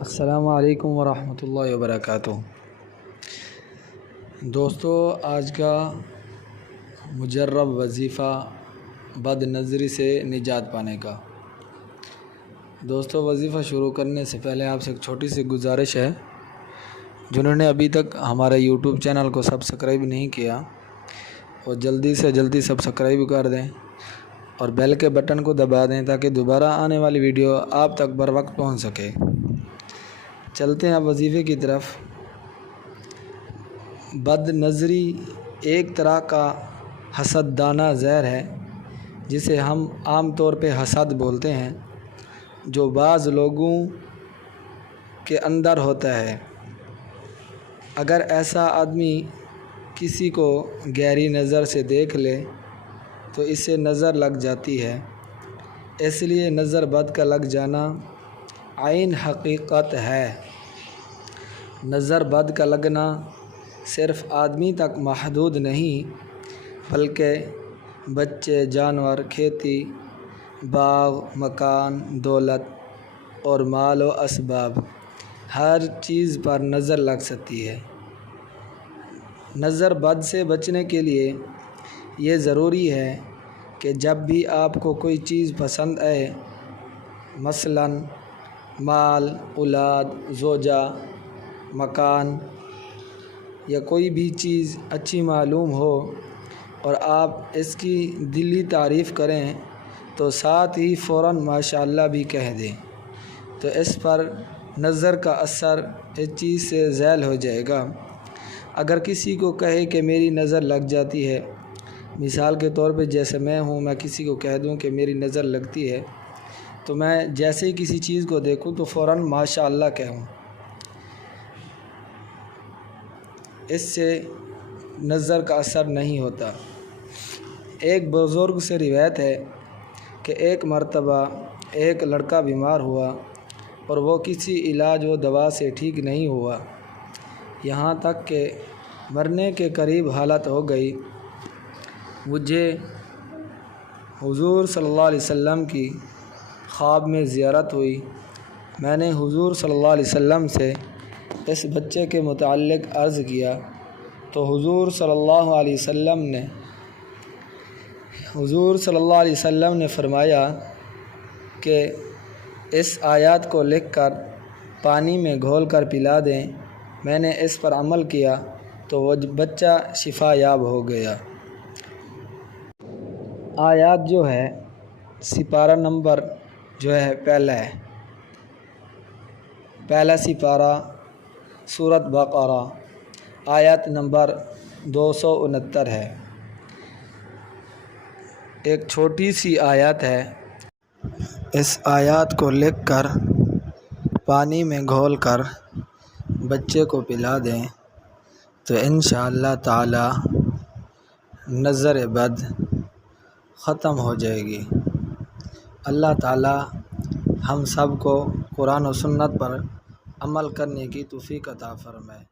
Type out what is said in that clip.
السلام علیکم ورحمۃ اللہ وبرکاتہ۔ دوستو، آج کا مجرب وظیفہ بد نظری سے نجات پانے کا۔ دوستو، وظیفہ شروع کرنے سے پہلے آپ سے ایک چھوٹی سی گزارش ہے، جنہوں نے ابھی تک ہمارے یوٹیوب چینل کو سبسکرائب نہیں کیا وہ جلدی سے جلدی سبسکرائب کر دیں اور بیل کے بٹن کو دبا دیں تاکہ دوبارہ آنے والی ویڈیو آپ تک بر وقت پہنچ سکے۔ چلتے ہیں اب وظیفے کی طرف۔ بد نظری ایک طرح کا حسدانہ زہر ہے جسے ہم عام طور پہ حسد بولتے ہیں، جو بعض لوگوں کے اندر ہوتا ہے۔ اگر ایسا آدمی کسی کو گہری نظر سے دیکھ لے تو اسے نظر لگ جاتی ہے۔ اس لیے نظر بد کا لگ جانا عین حقیقت ہے۔ نظر بد کا لگنا صرف آدمی تک محدود نہیں، بلکہ بچے، جانور، کھیتی، باغ، مکان، دولت اور مال و اسباب، ہر چیز پر نظر لگ سکتی ہے۔ نظر بد سے بچنے کے لیے یہ ضروری ہے کہ جب بھی آپ کو کوئی چیز پسند آئے، مثلاً مال، اولاد، زوجہ، مکان یا کوئی بھی چیز اچھی معلوم ہو اور آپ اس کی دلی تعریف کریں تو ساتھ ہی فوراً ماشاءاللہ بھی کہہ دیں، تو اس پر نظر کا اثر اس چیز سے زائل ہو جائے گا۔ اگر کسی کو کہے کہ میری نظر لگ جاتی ہے، مثال کے طور پہ جیسے میں ہوں، میں کسی کو کہہ دوں کہ میری نظر لگتی ہے، تو میں جیسے ہی کسی چیز کو دیکھوں تو فوراً ماشاءاللہ کہوں۔ اس سے نظر کا اثر نہیں ہوتا۔ ایک بزرگ سے روایت ہے کہ ایک مرتبہ ایک لڑکا بیمار ہوا اور وہ کسی علاج و دوا سے ٹھیک نہیں ہوا، یہاں تک کہ مرنے کے قریب حالت ہو گئی۔ مجھے حضور صلی اللہ علیہ وسلم کی خواب میں زیارت ہوئی۔ میں نے حضور صلی اللہ علیہ وسلم سے اس بچے کے متعلق عرض کیا تو حضور صلی اللہ علیہ وسلم نے فرمایا کہ اس آیات کو لکھ کر پانی میں گھول کر پلا دیں۔ میں نے اس پر عمل کیا تو وہ بچہ شفا یاب ہو گیا۔ آیات جو ہے، سپارہ نمبر جو ہے پہلا سپارہ سورۃ بقرہ، آیت نمبر 269 ہے۔ ایک چھوٹی سی آیت ہے۔ اس آیات کو لکھ کر پانی میں گھول کر بچے کو پلا دیں تو انشاءاللہ تعالی نظر بد ختم ہو جائے گی۔ اللہ تعالی ہم سب کو قرآن و سنت پر عمل کرنے کی توفیق عطا فرمائے۔